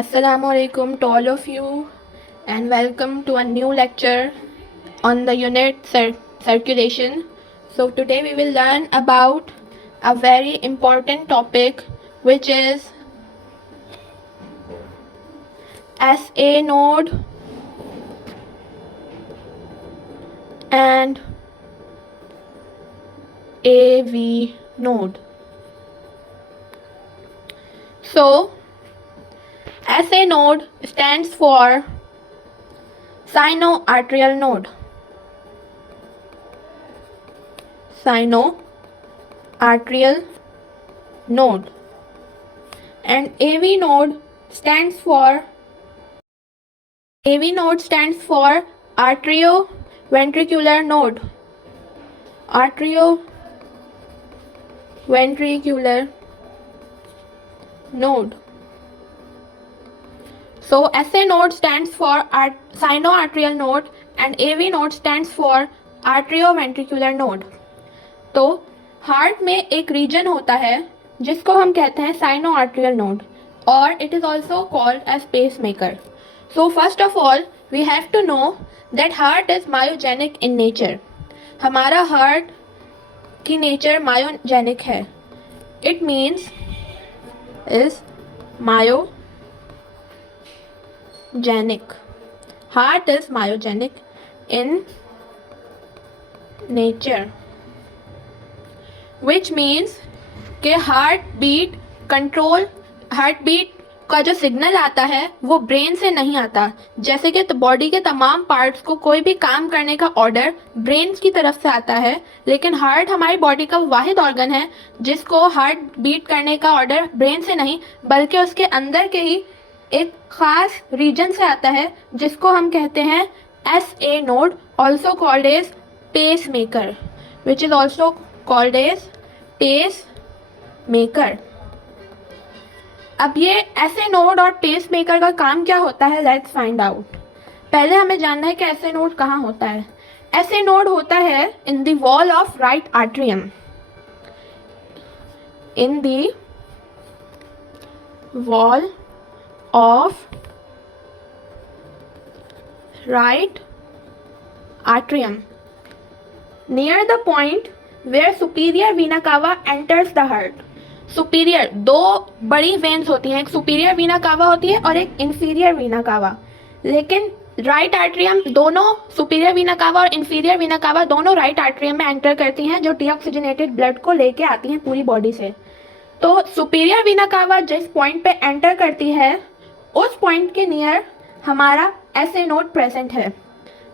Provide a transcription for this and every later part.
Assalamualaikum to all of you and welcome to a new lecture on the unit circulation. So today we will learn about a very important topic which is SA node and AV node. So SA node stands for sinoatrial node. Sinoatrial node. And AV node stands for arterioventricular node. Arterioventricular node. So SA node stands for sinoatrial node and AV node stands for arterioventricular node. तो heart में एक region होता है जिसको हम कहते हैं sinoatrial node और it is also called as pacemaker. So first of all we have to know that heart is myogenic in nature. हमारा हार्ट की नेचर मायोजेनिक है. It means is myogenic. Heart is myogenic in nature which means कि heart beat का जो signal आता है वो brain से नहीं आता. जैसे कि बॉडी के तमाम पार्ट्स को कोई भी काम करने का ऑर्डर ब्रेन की तरफ से आता है, लेकिन हार्ट हमारी बॉडी का वाहिद ऑर्गन है जिसको हार्ट बीट करने का ऑर्डर ब्रेन से नहीं बल्कि उसके अंदर के ही एक खास रीजन से आता है जिसको हम कहते हैं SA node, also called as pacemaker, which is also called as pacemaker. अब ये SA नोड और पेस मेकर का काम क्या होता है, लेट्स फाइंड आउट. पहले हमें जानना है कि SA नोड कहाँ होता है. SA नोड होता है in the wall of right atrium. In the wall of right atrium near the point where superior vena cava enters the heart. Superior दो बड़ी वेन्स होती हैं, एक सुपीरियर वीना कावा होती है और एक इंफीरियर वीना कावा. लेकिन राइट आर्ट्रियम दोनों सुपीरियर वीना कावा और इंफीरियर वीना कावा दोनों राइट आर्ट्रियम में एंटर करती हैं जो डीऑक्सीजनेटेड ब्लड को लेके आती हैं पूरी बॉडी से. तो सुपीरियर वीना कावा जिस पॉइंट पे एंटर करती है उस पॉइंट के नियर हमारा SA नोड प्रेजेंट है.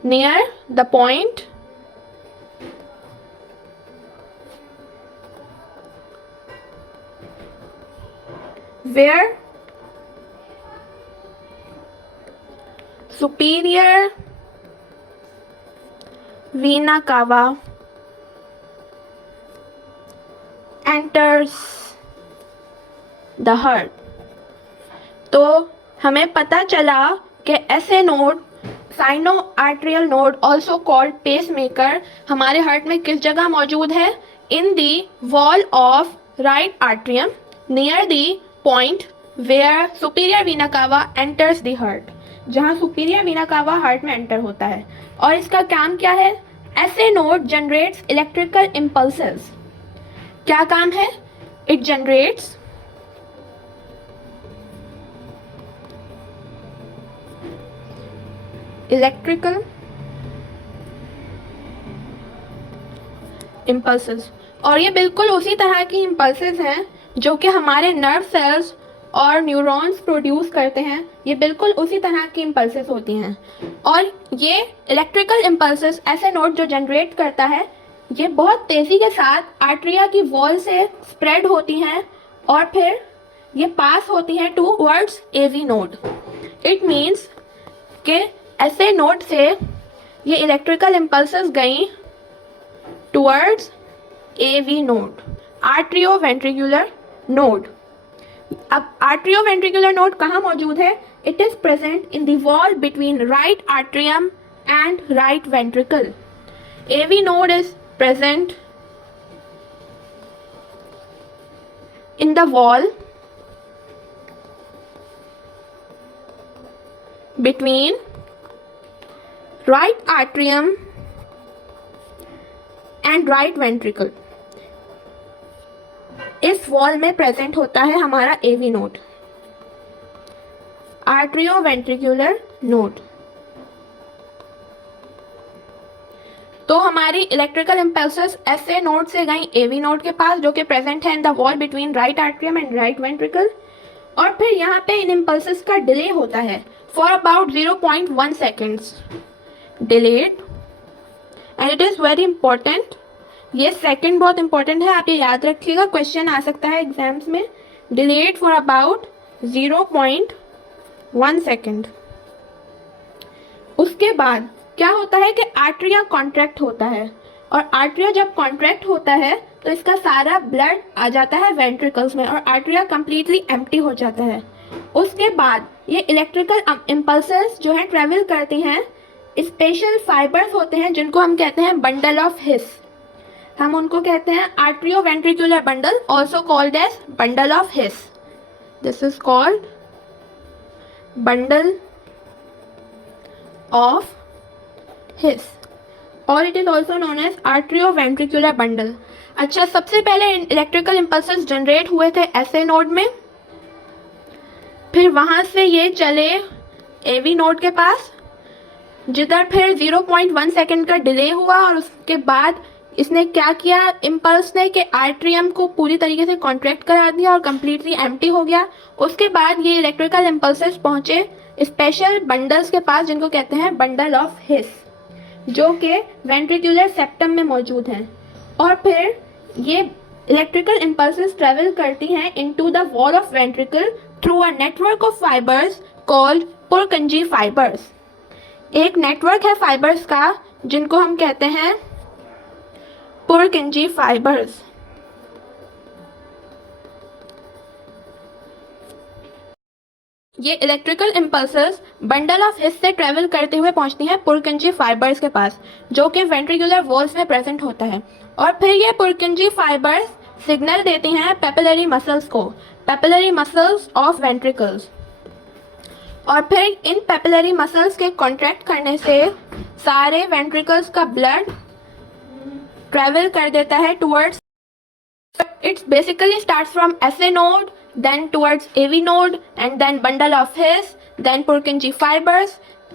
Near the point where superior vena cava enters the heart. तो हमें पता चला कि SA node, sinoatrial node also called pace maker, हमारे हार्ट में किस जगह मौजूद है, in the wall of right atrium near the point where superior vena cava enters the heart, जहाँ सुपीरियर वीना कावा हार्ट में एंटर होता है. और इसका काम क्या है, SA node generates electrical impulses. क्या काम है, इट जनरेट्स इलेक्ट्रिकल इम्पल्सेस. और ये बिल्कुल उसी तरह की इम्पल्सेस हैं जो कि हमारे नर्व सेल्स और न्यूरॉन्स प्रोड्यूस करते हैं. ये बिल्कुल उसी तरह की इम्पल्सेस होती हैं. और ये इलेक्ट्रिकल इम्पल्सेस SA नोड जो जनरेट करता है ये बहुत तेज़ी के साथ आर्ट्रिया की वॉल से स्प्रेड होती हैं और फिर ये पास होती हैं towards AV node. It means कि SA नोड से ये इलेक्ट्रिकल इम्पल्सेस गई टूवर्ड्स AV नोड, आर्ट्रियोवेंट्रिकुलर नोड. अब आर्ट्रियोवेंट्रिकुलर नोड कहाँ मौजूद है, it is present in the wall between right atrium and right ventricle. AV node is present in the wall between right atrium and right ventricle. इस wall में present होता है हमारा AV node, आर्ट्रियोवेंट्रिकुलर node. तो हमारी इलेक्ट्रिकल इम्पल्सेस SA नोड से गई AV node के पास, जो कि प्रेजेंट है in the wall between right atrium and right ventricle. और फिर यहाँ पे इन इम्पल्सेस का डिले होता है for about 0.1 seconds delayed, and it is very important. ये सेकंड बहुत इंपॉर्टेंट है, आप ये याद रखिएगा, क्वेश्चन आ सकता है एग्जाम्स में। Delayed for about 0.1 second. उसके बाद क्या होता है कि आर्टरिया कॉन्ट्रैक्ट होता है, और आर्टरिया जब कॉन्ट्रैक्ट होता है तो इसका सारा ब्लड आ जाता है वेंट्रिकल्स में और आर्टरिया कंप्लीटली एम्प्टी हो जाता है। उसके बाद ये इलेक्ट्रिकल इम्पल्सेस जो है ट्रेवल करती हैं स्पेशल फाइबर्स होते हैं जिनको हम कहते हैं बंडल ऑफ हिस। हम उनको कहते हैं atrioventricular bundle, also called as bundle of His. This is called bundle of His और it is also known as atrioventricular bundle. अच्छा, सबसे पहले इलेक्ट्रिकल इम्पल्सेस जनरेट हुए थे SA नोड में, फिर वहां से ये चले AV नोड के पास, जिधर फिर 0.1 सेकेंड का डिले हुआ, और उसके बाद इसने क्या किया इम्पल्स ने कि आर्ट्रियम को पूरी तरीके से कॉन्ट्रैक्ट करा दिया और कम्प्लीटली एम्प्टी हो गया। उसके बाद ये इलेक्ट्रिकल इम्पल्सेस पहुंचे स्पेशल बंडल्स के पास जिनको कहते हैं बंडल ऑफ हिस, जो कि वेंट्रिकुलर सेप्टम में मौजूद हैं। और फिर ये इलेक्ट्रिकल इम्पल्सेस ट्रेवल करती हैं into the wall of ventricle through a network of fibres called पुरकिंजी fibres. एक नेटवर्क है फाइबर्स का जिनको हम कहते हैं पुरकिंजी फाइबर्स। ये इलेक्ट्रिकल इम्पल्सेस बंडल ऑफ हिस से ट्रेवल करते हुए पहुंचती हैं पुरकिंजी फाइबर्स के पास, जो कि वेंट्रिकुलर वॉल्स में प्रेजेंट होता है। और फिर ये पुरकिंजी फाइबर्स सिग्नल देती हैं पेपिलरी मसल्स को, पेपिलरी मसल्स ऑफ वेंट्रिकल्स। और फिर इन पेपिलरी मसल्स के कॉन्ट्रैक्ट करने से सारे वेंट्रिकल्स का ब्लड ट्रेवल कर देता है towards, it's basically starts from SA node, then towards AV node and then bundle of His, then Purkinje fibers।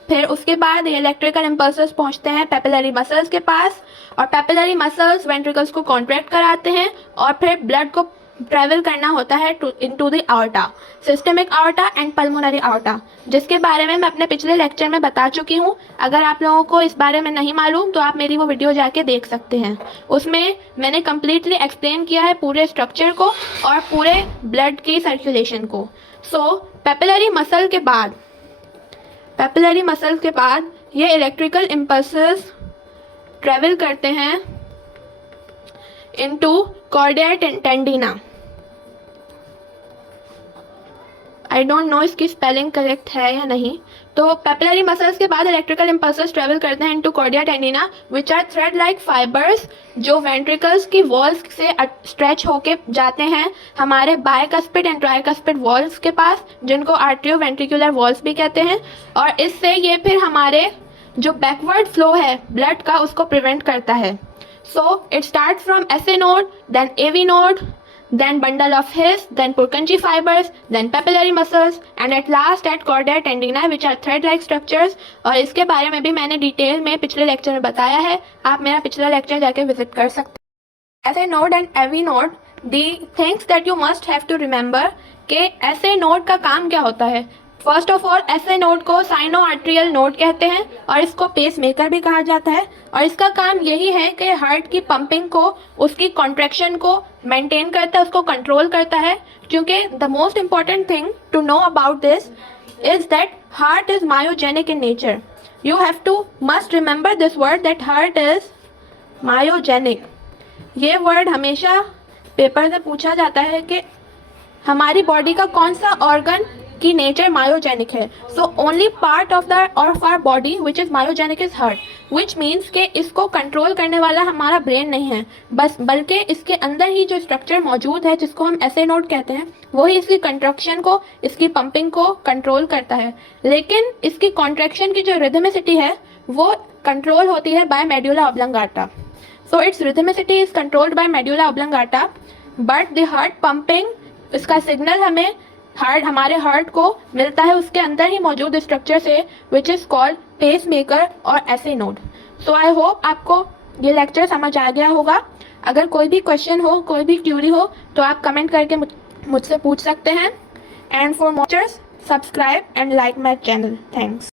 फिर उसके बाद ये इलेक्ट्रिकल इम्पल्सेस पहुंचते हैं पेपिलरी मसल्स के पास, और पेपिलरी मसल्स वेंट्रिकल्स को कॉन्ट्रैक्ट कराते हैं, और फिर ब्लड को ट्रेवल करना होता है into the aorta, systemic aorta and pulmonary aorta, जिसके बारे में मैं अपने पिछले लेक्चर में बता चुकी हूँ। अगर आप लोगों को इस बारे में नहीं मालूम तो आप मेरी वो वीडियो जाके देख सकते हैं, उसमें मैंने कम्प्लीटली एक्सप्लेन किया है पूरे स्ट्रक्चर को और पूरे ब्लड की सर्कुलेशन को। सो पेपिलरी मसल के बाद ये इलेक्ट्रिकल इम्पल्सेस ट्रेवल करते हैं into chordae टेंडिना। I don't know इसकी स्पेलिंग करेक्ट है या नहीं। तो पेपिलरी मसल्स के बाद इलेक्ट्रिकल इम्पल्सेस ट्रेवल करते हैं into chordae tendineae, which are thread like fibres जो वेंट्रिकल्स की वॉल्स से स्ट्रेच होके जाते हैं हमारे बायकस्पिड एंड ट्राइकस्पिड वॉल्स के पास, जिनको आर्ट्रियोवेंट्रिकुलर वॉल्स भी कहते हैं। और इससे ये फिर हमारे जो बैकवर्ड फ्लो है ब्लड का उसको प्रिवेंट करता है। So it starts from SA node, then AV node, then bundle of His, then Purkinje fibers, then papillary muscles, and at last at cordia tendina, which are thread-like structures। और इसके बारे में भी मैंने डिटेल में पिछले लेक्चर में बताया है, आप मेरा पिछला लेक्चर जाके विजिट कर सकते हैं। SA node and AV node, the things that you must have to remember कि SA node का काम क्या होता है। First of all SA node को साइनो आर्ट्रियल नोड कहते हैं और इसको पेस मेकर भी कहा जाता है, और इसका काम यही है कि हार्ट की पंपिंग को, उसकी कॉन्ट्रैक्शन को मेंटेन करता है, उसको कंट्रोल करता है। क्योंकि the most important thing to know about this is that heart is myogenic in nature. You have to must remember this word that heart is myogenic. ये वर्ड हमेशा पेपर से पूछा जाता है कि हमारी बॉडी का कौन सा ऑर्गन की नेचर मायोजेनिक है। So only part of our body which is myogenic is heart. Which means कि इसको कंट्रोल करने वाला हमारा ब्रेन नहीं है, बस बल्कि इसके अंदर ही जो स्ट्रक्चर मौजूद है जिसको हम एसे नोड कहते हैं वही इसकी कंट्रक्शन को, इसकी पंपिंग को कंट्रोल करता है। लेकिन इसकी कॉन्ट्रैक्शन की जो रिदमिसिटी है वो कंट्रोल होती है by medulla oblongata. So its rhythmicity is controlled by medulla oblongata, but the heart pumping, इसका सिग्नल हमें हमारे हार्ट को मिलता है उसके अंदर ही मौजूद स्ट्रक्चर से, which is called pace maker और SA node. So I hope आपको ये लेक्चर समझ आ गया होगा। अगर कोई भी क्वेश्चन हो, कोई भी क्यूरी हो तो आप कमेंट करके मुझसे पूछ सकते हैं। And for more subscribe and like my channel. Thanks.